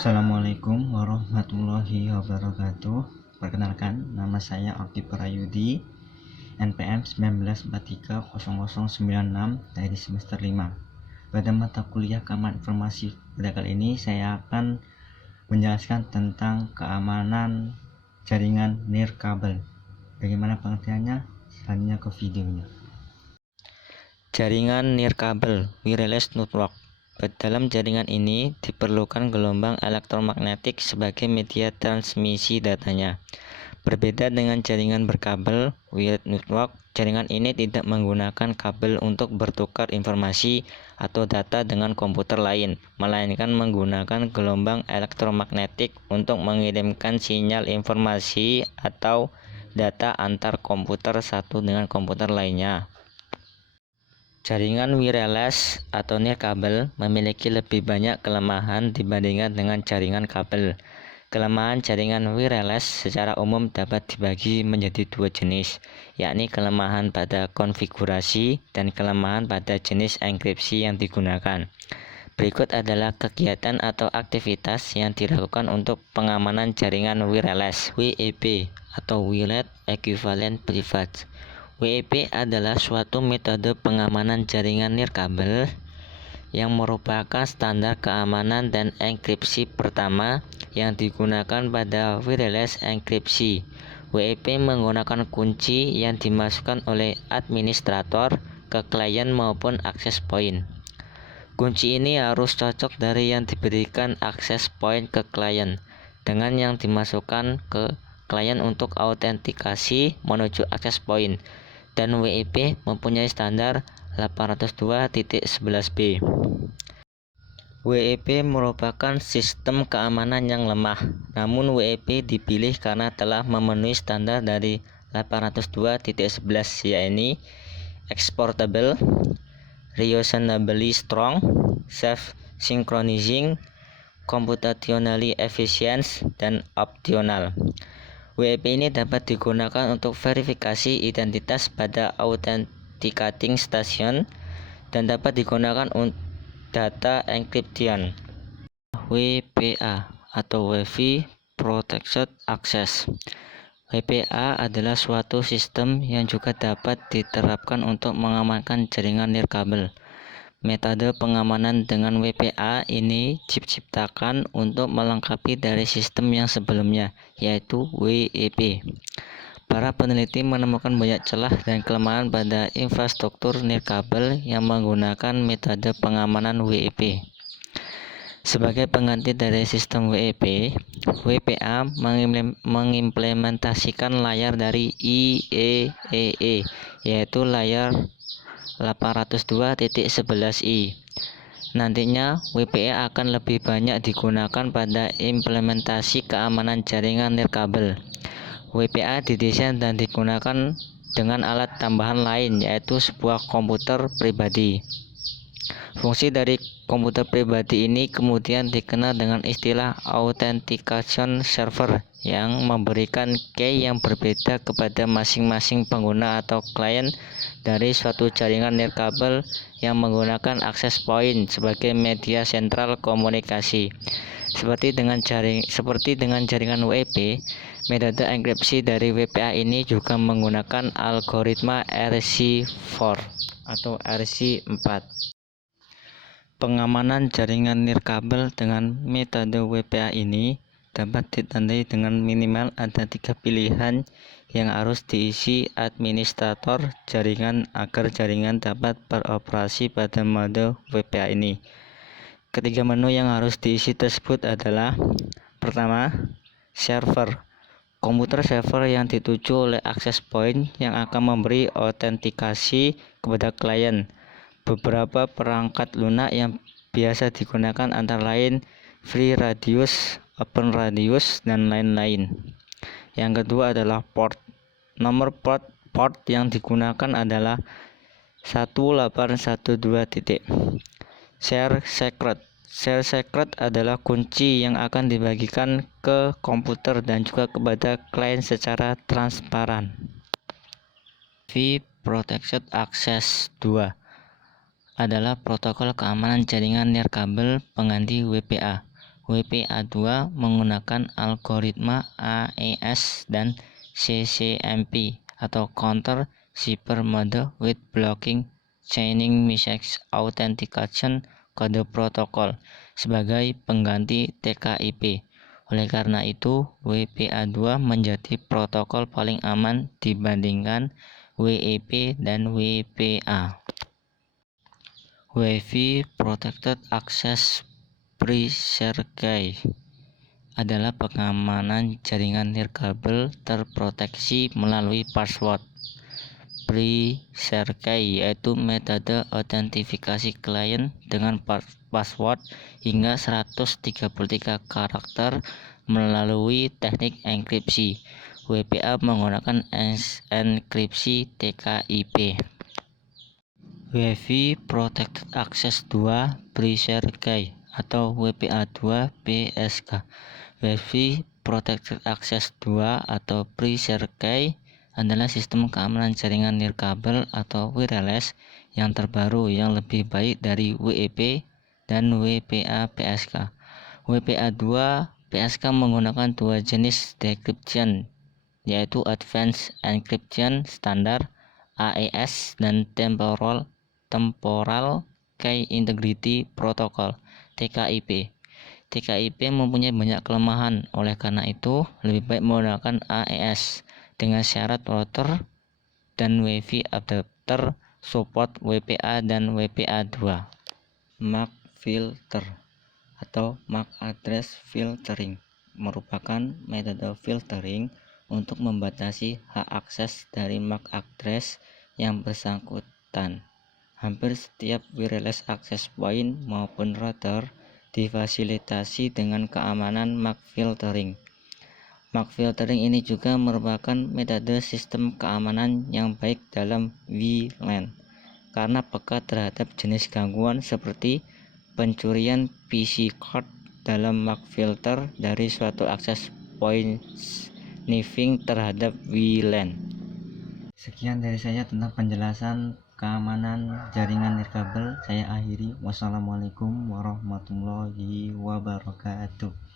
Assalamualaikum warahmatullahi wabarakatuh. Perkenalkan, nama saya Alki Prayudi, NPM 19430096 dari semester 5. Pada mata kuliah Keamanan Informasi pada kali ini saya akan menjelaskan tentang keamanan jaringan nirkabel. Bagaimana pengertiannya? Selanjutnya ke videonya. Jaringan nirkabel wireless network. Dalam jaringan ini diperlukan gelombang elektromagnetik sebagai media transmisi datanya. Berbeda dengan jaringan berkabel wired network, jaringan ini tidak menggunakan kabel untuk bertukar informasi atau data dengan komputer lain, melainkan menggunakan gelombang elektromagnetik untuk mengirimkan sinyal informasi atau data antar komputer satu dengan komputer lainnya. Jaringan wireless atau nirkabel memiliki lebih banyak kelemahan dibandingkan dengan jaringan kabel. Kelemahan jaringan wireless secara umum dapat dibagi menjadi dua jenis, yakni kelemahan pada konfigurasi dan kelemahan pada jenis enkripsi yang digunakan. Berikut adalah kegiatan atau aktivitas yang dilakukan untuk pengamanan jaringan wireless (WEP) atau Wired Equivalent Privilege. WEP adalah suatu metode pengamanan jaringan nirkabel yang merupakan standar keamanan dan enkripsi pertama yang digunakan pada wireless enkripsi. WEP menggunakan kunci yang dimasukkan oleh administrator ke klien maupun access point. Kunci ini harus cocok dari yang diberikan access point ke klien dengan yang dimasukkan ke klien untuk autentikasi menuju access point. Dan WEP mempunyai standar 802.11b. WEP merupakan sistem keamanan yang lemah, namun WEP dipilih karena telah memenuhi standar dari 802.11, yaitu exportable, reasonably strong, self-synchronizing, computationally efficient, dan optional. WEP ini dapat digunakan untuk verifikasi identitas pada authenticating station dan dapat digunakan untuk data encryption. WPA atau Wi-Fi Protected Access. WPA adalah suatu sistem yang juga dapat diterapkan untuk mengamankan jaringan nirkabel. Metode pengamanan dengan WPA ini diciptakan untuk melengkapi dari sistem yang sebelumnya, yaitu WEP. Para peneliti menemukan banyak celah dan kelemahan pada infrastruktur nirkabel yang menggunakan metode pengamanan WEP. Sebagai pengganti dari sistem WEP, WPA mengimplementasikan layar dari IEEE, yaitu layar 802.11i. Nantinya WPA akan lebih banyak digunakan pada implementasi keamanan jaringan nirkabel. WPA didesain dan digunakan dengan alat tambahan lain, yaitu sebuah komputer pribadi. Fungsi dari komputer pribadi ini kemudian dikenal dengan istilah authentication server yang memberikan key yang berbeda kepada masing-masing pengguna atau klien dari suatu jaringan nirkabel yang menggunakan access point sebagai media sentral komunikasi. Seperti dengan jaringan WEP, metode enkripsi dari WPA ini juga menggunakan algoritma RC4 atau RC4. Pengamanan jaringan nirkabel dengan metode WPA ini dapat ditandai dengan minimal ada 3 pilihan yang harus diisi administrator jaringan agar jaringan dapat beroperasi pada mode WPA ini. Ketiga menu yang harus diisi tersebut adalah: pertama, server. Komputer server yang dituju oleh access point yang akan memberi autentikasi kepada klien. Beberapa perangkat lunak yang biasa digunakan antara lain FreeRADIUS, OpenRADIUS, dan lain-lain. Yang kedua adalah port. Nomor port yang digunakan adalah 1812. Share secret. Share secret adalah kunci yang akan dibagikan ke komputer dan juga kepada klien secara transparan. Wi-Fi Protected Access 2 adalah protokol keamanan jaringan nirkabel pengganti WPA. WPA2 menggunakan algoritma AES dan CCMP atau Counter Cipher Mode with Blocking Chaining Message Authentication Kode Protokol sebagai pengganti TKIP. Oleh karena itu, WPA2 menjadi protokol paling aman dibandingkan WEP dan WPA. WiFi Protected Access Pre-Circuit adalah pengamanan jaringan nirkabel terproteksi melalui password pre-circuit, yaitu metode autentifikasi klien dengan password hingga 133 karakter melalui teknik enkripsi. WPA menggunakan enkripsi TKIP. WiFi Protected Access 2 Pre-Circuit atau WPA2 PSK. WiFi Protected Access 2 atau Pre-Circuit adalah sistem keamanan jaringan nirkabel atau wireless yang terbaru yang lebih baik dari WEP dan WPA PSK. WPA2 PSK menggunakan dua jenis decryption, yaitu Advanced Encryption Standard AES dan Temporal Key Integrity Protocol TKIP. TKIP mempunyai banyak kelemahan, oleh karena itu lebih baik menggunakan AES dengan syarat router dan WiFi adapter support WPA dan WPA2. MAC filter atau MAC address filtering merupakan metode filtering untuk membatasi hak akses dari MAC address yang bersangkutan. Hampir setiap wireless access point maupun router difasilitasi dengan keamanan MAC filtering. MAC filtering ini juga merupakan metode sistem keamanan yang baik dalam VLAN karena peka terhadap jenis gangguan seperti pencurian PC card dalam MAC filter dari suatu access point sniffing terhadap VLAN. Sekian dari saya tentang penjelasan keamanan jaringan nirkabel. Saya akhiri. Wassalamualaikum warahmatullahi wabarakatuh.